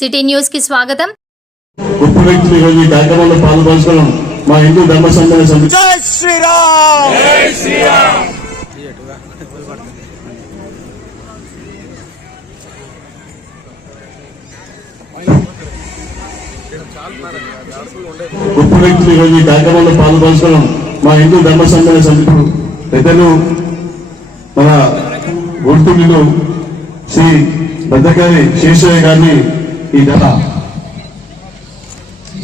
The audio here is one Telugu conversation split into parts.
సిటీ న్యూస్ కి స్వాగతం. గొప్ప వ్యక్తులు ఈరోజు ఈ కార్యక్రమంలో పాల్గొనడం మా హిందూ ధర్మ సంఘటన సమితి. జై శ్రీరామ్, జై శ్రీరామ్. గొప్ప వ్యక్తులు ఈరోజు ఈ కార్యక్రమంలో పాల్గొనడం మా హిందూ ధర్మ సంఘటన సమితి పెద్దలు మన గుర్తులు శ్రీ భద్రకాళి శేషయ్య గారిని ఈ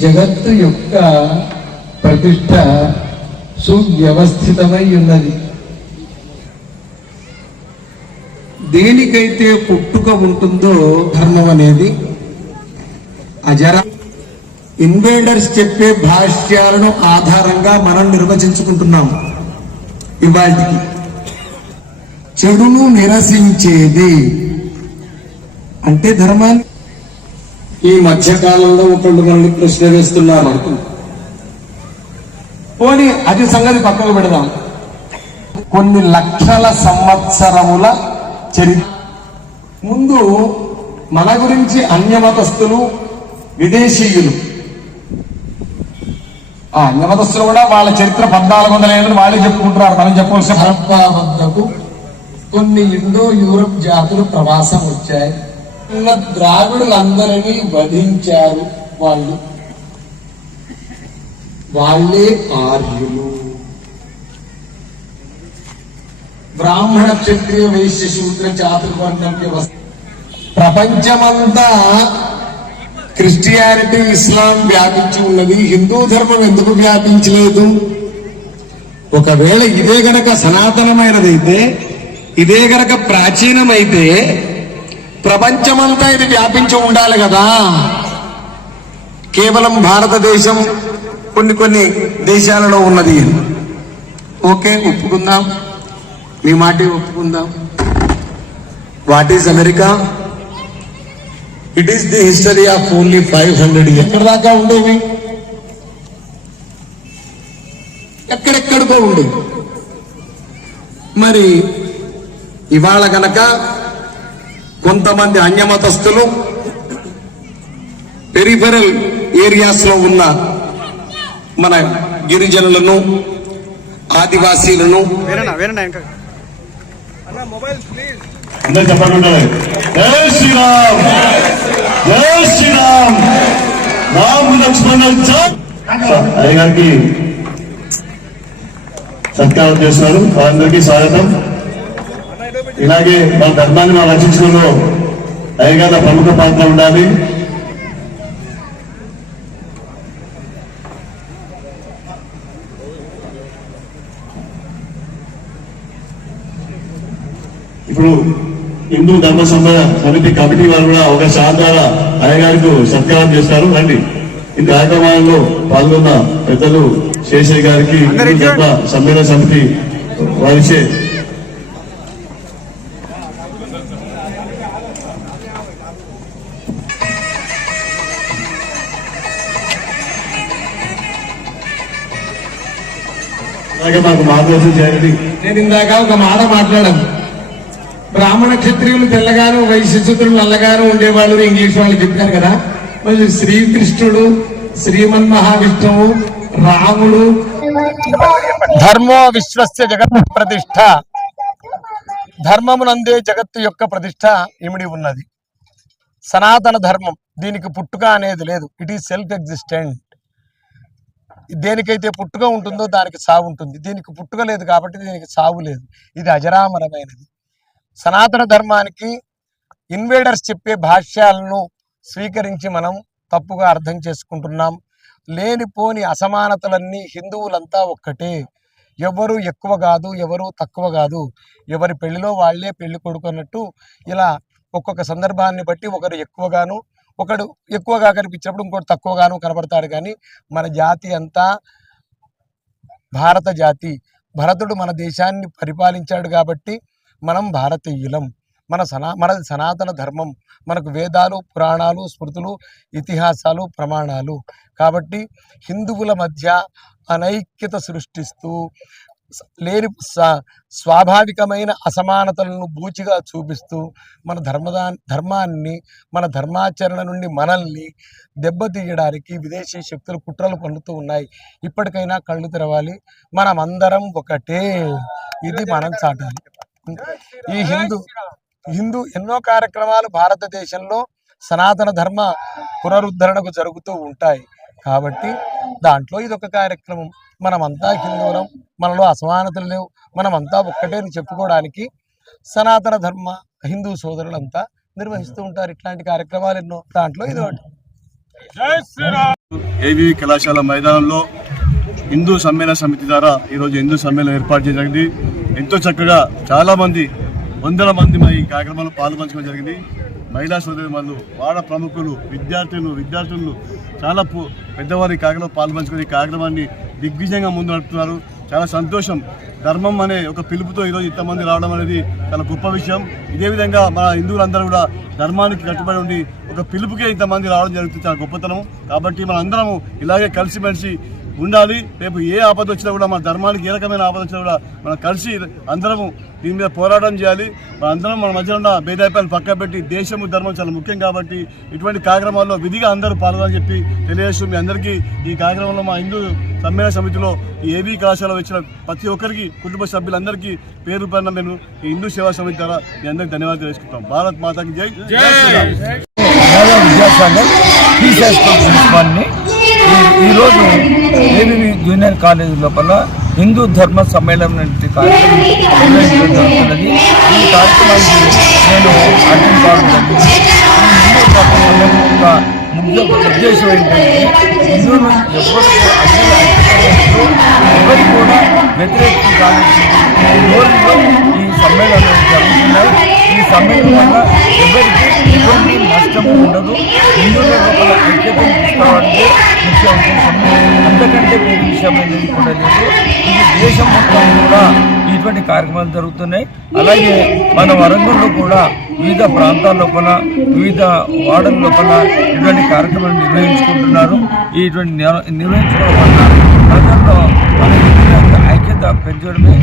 జగత్తు యొక్క ప్రతిష్ట సువ్యవస్థితమై ఉన్నది. దేనికైతే పుట్టుక ఉంటుందో ధర్మం అనేది అజర. ఇన్వేడర్స్ చెప్పే భాష్యాలను ఆధారంగా మనం నిర్వచించుకుంటున్నాం. ఇవాళకి చెడును నిరసించేది అంటే ధర్మాన్ని. ఈ మధ్యకాలంలో ఒకళ్ళు మనల్ని ప్రశ్న వేస్తున్నారు. పోనీ అది సంగతి పక్కకు పెడదాం. కొన్ని లక్షల సంవత్సరముల చరిత్ర ముందు మన గురించి అన్యమతస్థులు, విదేశీయులు, ఆ అన్యమతస్థులు కూడా వాళ్ళ చరిత్ర 1400 ఏళ్ళు వాళ్ళే చెప్పుకుంటున్నారు. మనం చెప్పవలసిన హరప్పా వద్దకు కొన్ని ఇండో యూరప్ జాతులు ప్రవాసం వచ్చాయి. ద్రావిడులందరినీ వధించారు. వాళ్ళే ఆర్యులు. బ్రాహ్మణ, క్షత్రియ, వైశ్య, శూద్ర, చాతుర్వర్ణం వ్యవస్థ. ప్రపంచమంతా క్రిస్టియానిటీ, ఇస్లాం వ్యాపించి ఉన్నది. హిందూ ధర్మం ఎందుకు వ్యాపించలేదు? ఒకవేళ ఇదే గనక సనాతనమైనదైతే, ఇదే గనక ప్రాచీనమైతే ప్రపంచమంతా ఇది వ్యాపించి ఉండాలి కదా. కేవలం భారతదేశం కొన్ని దేశాలలో ఉన్నది. ఓకే, ఒప్పుకుందాం, మీ మాట ఒప్పుకుందాం. What is America? It is the history of only 500 years. ఎక్కడ దాకా ఉండేవి? ఎక్కడెక్కడికో ఉండేవి. మరి ఇవాళ గనక కొంతమంది అన్యమతస్థులు పెరిఫెరల్ ఏరియాస్ లో ఉన్న మన గిరిజనులను, ఆదివాసీలను అందరూ చెప్పకుండా జై శ్రీరామ్, జై శ్రీరామ్, రామ్ లక్ష్మణ. అయ్య గారికి సత్కారం చేస్తున్నారు. వారందరికీ స్వాగతం. ఇలాగే మన ధర్మాన్ని మనం రక్షించడంలో అయ్యగారి ప్రముఖ పాత్ర ఉండాలి. ఇప్పుడు హిందూ ధర్మ సమితి కమిటీ వారు కూడా ఒక శాంతాల అయ్యగారికి సత్కారం చేస్తారు. రండి. ఈ కార్యక్రమాల్లో పాల్గొన్న పెద్దలు శేషయ్య గారికి హిందూ ధర్మ సమ్మేళన సమితి వారిచే మాకు మార్గదర్శనం చేయండి. నేను ఇందాక ఒక మాట మాట్లాడాను. బ్రాహ్మణ, క్షత్రియులు తెల్లగాను, వైశ్యశూద్రులు నల్లగాను ఉండేవాళ్ళు ఇంగ్లీష్ వాళ్ళు చెప్పారు కదా. మరి శ్రీకృష్ణుడు, శ్రీమన్ మహావిష్ణువు, రాముడు. ధర్మో విశ్వస్య జగత్ ప్రతిష్ట. ధర్మమునందే జగత్తు యొక్క ప్రతిష్ట ఇమిడి ఉన్నది. సనాతన ధర్మం, దీనికి పుట్టుక అనేది లేదు. It is self existent. దేనికైతే పుట్టుక ఉంటుందో దానికి సావు ఉంటుంది. దీనికి పుట్టుక లేదు కాబట్టి దీనికి సావు లేదు. ఇది అజరామరమైనది. సనాతన ధర్మానికి ఇన్వేడర్స్ చెప్పే భాష్యాలను స్వీకరించి మనం తప్పుగా అర్థం చేసుకుంటున్నాం. లేనిపోని అసమానతలన్నీ హిందువులంతా ఒక్కటే. ఎవరు ఎక్కువ కాదు, ఎవరు తక్కువ కాదు. ఎవరి పెళ్లిలో వాళ్లే పెళ్లి కొడుకు అన్నట్టు ఇలా ఒక్కొక్క సందర్భాన్ని బట్టి ఒకరు ఎక్కువగాను, ఒకడు ఎక్కువగా కనిపించినప్పుడు ఇంకోటి తక్కువగాను కనబడతాడు. కానీ మన జాతి అంతా భారత జాతి. భరతుడు మన దేశాన్ని పరిపాలించాడు కాబట్టి మనం భారతీయులం. మనది సనాతన ధర్మం. మనకు వేదాలు, పురాణాలు, స్మృతులు, ఇతిహాసాలు, ప్రమాణాలు. కాబట్టి హిందువుల మధ్య అనైక్యత సృష్టిస్తూ లేని స్వాభావికమైన అసమానతలను బూచిగా చూపిస్తూ మన ధర్మాన్ని మన ధర్మాచరణ నుండి మనల్ని దెబ్బతీయడానికి విదేశీ శక్తులు కుట్రలు పన్నుతూ ఉన్నాయి. ఇప్పటికైనా కళ్ళు తెరవాలి, మనమందరం ఒకటే, ఇది మనం చాటాలి. ఈ హిందూ ఎన్నో కార్యక్రమాలు భారతదేశంలో సనాతన ధర్మ పునరుద్ధరణకు జరుగుతూ ఉంటాయి. కాబట్టి దాంట్లో ఇదొక కార్యక్రమం. మనమంతా హిందువులం, మనలో అసమానతలు లేవు, మనమంతా ఒక్కటే అని చెప్పుకోవడానికి సనాతన ధర్మ హిందూ సోదరులంతా నిర్వహిస్తూ ఉంటారు ఇట్లాంటి కార్యక్రమాలు ఎన్నో. దాంట్లో ఇది ఒకటి. ఏబీవీ కళాశాల మైదానంలో హిందూ సమ్మేళన సమితి ద్వారా ఈరోజు హిందూ సమ్మేళనం ఏర్పాటు చేయడం జరిగింది. ఎంతో చక్కగా చాలామంది, వందల మంది ఈ కార్యక్రమంలో పాల్పంచుకోవడం జరిగింది. మహిళా సోదరులు, వాడ ప్రముఖులు, విద్యార్థులు చాలా పెద్దవారి కార్యక్రమంలో పాల్పంచుకుని ఈ కార్యక్రమాన్ని దిగ్విజయంగా ముందు నడుపుతున్నారు. చాలా సంతోషం. ధర్మం అనే ఒక పిలుపుతో ఈరోజు ఇంతమంది రావడం అనేది చాలా గొప్ప విషయం. ఇదే విధంగా మన హిందువులందరూ కూడా ధర్మానికి కట్టుబడి ఉండి ఒక పిలుపుకే ఇంతమంది రావడం జరుగుతుంది, చాలా గొప్పతనం. కాబట్టి మన అందరము ఇలాగే కలిసిమెలిసి ఉండాలి. రేపు ఏ ఆపద వచ్చినా కూడా, మన ధర్మానికి ఏ రకమైన ఆపద వచ్చినా కూడా మనం కలిసి అందరము దీని మీద పోరాటం చేయాలి. అందరం మన మధ్యలో ఉన్న భేదాభిప్రాయాలు పక్క పెట్టి దేశము ధర్మం చాలా ముఖ్యం. కాబట్టి ఇటువంటి కార్యక్రమాల్లో విధిగా అందరూ పాల్గొనాలని చెప్పి తెలియజేస్తూ మీ అందరికీ ఈ కార్యక్రమంలో మా హిందూ సమ్మేళన సమితిలో ఈ ఏబీ కళాశాల వచ్చిన ప్రతి ఒక్కరికి, కుటుంబ సభ్యులందరికీ పేరు పైన మేము ఈ హిందూ సేవా సమితి ద్వారా మీ అందరికీ ధన్యవాదాలు తెలుసుకుంటాం. భారత్ మాతాకి జై. విద్యాసాగర్ ప్రిన్సిపాల్ని. ఈరోజు ఏబీవీ జూనియర్ కాలేజ్ లోపల హిందూ ధర్మ సమ్మేళనం కార్యక్రమం నిర్వహించడం జరుగుతున్నది. ఈ కార్యక్రమానికి నేను అటెండ్ కావడం జరిగింది. ఈ హిందూ ధర్మం యొక్క ముఖ్య ఉద్దేశం ఏంటంటే, హిందువులు ఎవరు కూడా వ్యతిరేకం కావాల్సిన రోజుల్లో ఈ సమ్మేళనం జరుగుతున్నాయి. ఈ సమ్మేళనం వల్ల ఎవరికి ఎటువంటి నష్టము ఉండదు. హిందువుల లోపల ఐక్యతను తీసుకోవాలంటే ముఖ్య ఉద్దేశం. అంతకంటే వేరే విషయం అనేది కూడా లేదు. ఇది దేశం మొత్తం కూడా ఇటువంటి కార్యక్రమాలు జరుగుతున్నాయి. అలాగే మన వరంగల్లో కూడా వివిధ ప్రాంతాల లోపల, వివిధ వార్డుల లోపల ఇటువంటి కార్యక్రమాలు నిర్వహించుకుంటున్నారు. ఇటువంటి నిర్వహించడం వల్ల ప్రజల్లో మన ఐక్యత పెంచడమే